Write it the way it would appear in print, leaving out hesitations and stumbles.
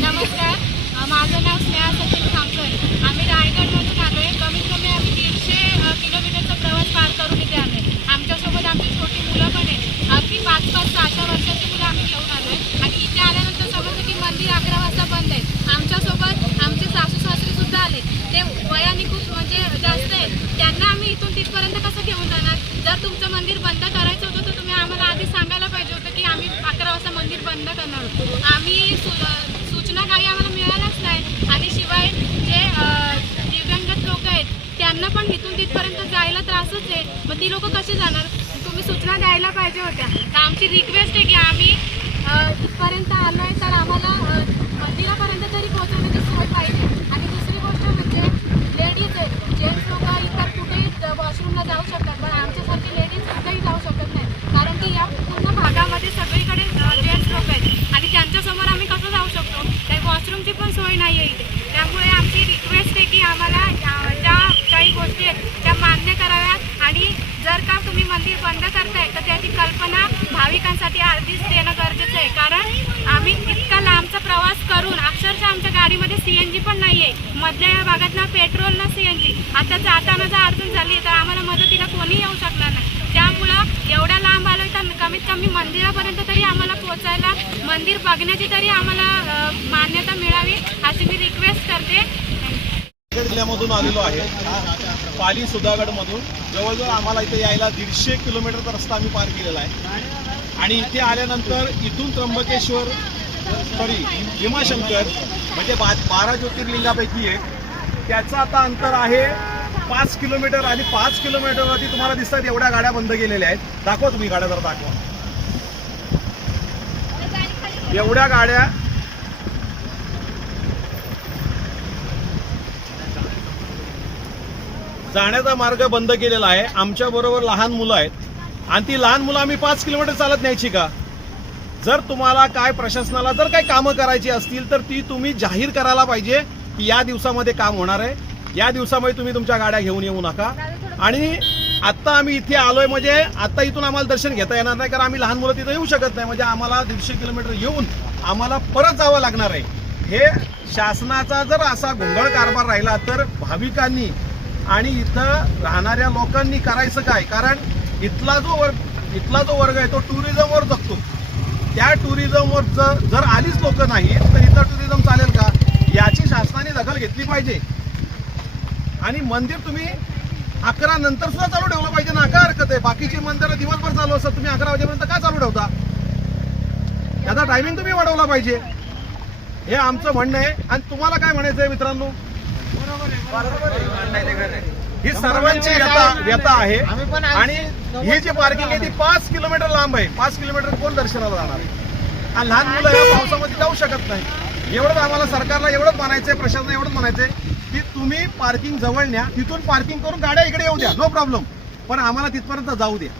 नमस्कार, माझं नाव स्नेहा सचिन खामकर. आम्ही रायगडमधून आलो आहे. कमीत कमी आम्ही 150 किलोमीटरचा प्रवास पार करून इथे आलो आहे. आमच्यासोबत आमची छोटी मुलं पण आहेत. अगदी 5-5, 6-6 वर्षाची मुलं आम्ही घेऊन आलो आहे. आणि इथे आल्यानंतर समजलं की मंदिर 11 वाजता बंद आहे. आमच्यासोबत आमचे सासू-सासरेसुद्धा आले. ते वयाने खूप म्हणजे जास्त आहेत. त्यांना आम्ही इथून तिथपर्यंत कसं घेऊन जाणार? जर तुमचं मंदिर बंद करायचं होतं तर तुम्ही आम्हाला आधी सांगायला पाहिजे होतं की आम्ही 11 वाजता मंदिर बंद करणार आहोत. आम्ही सूचना काही आम्हाला मिळाल्याच नाही. आणि शिवाय जे दिव्यांगत लोक आहेत त्यांना पण इथून तिथपर्यंत जायला त्रासच आहे. मग ती लोक कशी जाणार? तुम्ही सूचना द्यायला पाहिजे होत्या. तर आमची रिक्वेस्ट आहे की आम्ही इथपर्यंत आलो आहे तर आम्हाला मंदिरापर्यंत तरी पोहोचवण्याची सोय पाहिजे. आणि दुसरी गोष्ट म्हणजे लेडीज आहेत, जेंट्स लोक इतर कुठेही वॉशरूमला जाऊ शकतात, पण आमच्यासारखे लेडीज कुठेही जाऊ शकत नाही. कारण की या पूर्ण भागामध्ये सगळीकडे जेंट्स लोक आहेत आणि त्यांच्यासमोर आम्ही कसं जाऊ शकतो? काही वॉशरूमची पण सोय नाही आहे इथे. त्यामुळे आमची रिक्वेस्ट आहे की आम्हाला ज्या काही गोष्टी आहेत त्या मान्य कराव्यात. आणि जर का तुम्ही मंदिर बंद करताय तर त्याची कल्पना भाविकांसाठी आधीच देणं गरजेचं आहे. कारण आम्ही इतका लांबचा प्रवास करून अक्षरशः आमच्या गाडीमध्ये CNG पण नाही आहे. मधल्या या भागातला पेट्रोल ना CNG. आता जाताना जर अडचण झाली तर आम्हाला मदतीला कोणी येऊ शकणार नाही. त्यामुळं एवढ्या लांब आलो तर कमीत कमी मंदिरापर्यंत तरी आम्हाला पोहोचायला, मंदिर बघण्याची तरी आम्हाला मान्यता मिळावी अशी मी रिक्वेस्ट करते. जिल्ह्यामधून आलेलो आहे, पाली सुधागडमधून. जवळजवळ आम्हाला इथे यायला 150 किलोमीटरचा रस्ता आम्ही पार केलेला आहे. आणि इथे आल्यानंतर इथून त्र्यंबकेश्वर भीमाशंकर म्हणजे 12 ज्योतिर्लिंगापैकी एक, त्याचं आता अंतर आहे 5 किलोमीटर. आणि 5 किलोमीटरवरती तुम्हाला दिसतात एवढ्या गाड्या बंद केलेल्या आहेत. दाखवा तुम्ही गाड्या, जर दाखवा. एवढ्या गाड्या जाण्याचा मार्ग बंद केलेला आहे. आमच्या बरोबर लहान मुलं आहेत आणि ती लहान मुलं आम्ही 5 किलोमीटर चालत न्यायची का? जर तुम्हाला काय प्रशासनाला जर काही कामं करायची असतील तर ती तुम्ही जाहीर करायला पाहिजे की या दिवसामध्ये काम होणार आहे. या दिवसामध्ये तुम्ही तुमच्या गाड्या घेऊन येऊ नका. आणि आत्ता आम्ही इथे आलोय म्हणजे आता इथून आम्हाला दर्शन घेता येणार नाही, कारण आम्ही लहान मुलं तिथं येऊ शकत नाही. म्हणजे आम्हाला 150 किलोमीटर येऊन आम्हाला परत जावं लागणार आहे. हे शासनाचा जर असा गोंधळ कारभार राहिला तर भाविकांनी आणि इथं राहणाऱ्या लोकांनी करायचं काय? कारण इथला जो वर्ग आहे तो टुरिझमवर जगतो. त्या टुरिझमवर जर आलीच लोक नाही तर इथं टुरिझम चालेल का? याची शासनाने दखल घेतली पाहिजे. आणि मंदिर तुम्ही 11 नंतर सुद्धा चालू ठेवलं पाहिजे ना, काय हरकत आहे? बाकीची मंदिरं दिवसभर चालू असतात, तुम्ही 11 वाजेपर्यंत काय चालू ठेवता? त्याचा टायमिंग तुम्ही वाढवला पाहिजे, हे आमचं म्हणणं आहे. आणि तुम्हाला काय म्हणायचं आहे मित्रांनो? ही सर्वांची व्यथा आहे. आणि ही जी पार्किंग आहे ती 5 किलोमीटर लांब आहे. 5 किलोमीटर कोण दर्शनाला जाणार आहे? आणि लहान मुलं या पावसामध्ये जाऊ शकत नाही. एवढंच आम्हाला सरकारला एवढंच म्हणायचंय, प्रशासनाला एवढंच म्हणायचंय की तुम्ही पार्किंग जवळ न्या, तिथून पार्किंग करून गाड्या इकडे येऊ द्या, नो प्रॉब्लेम, पण आम्हाला तिथपर्यंत जाऊ द्या.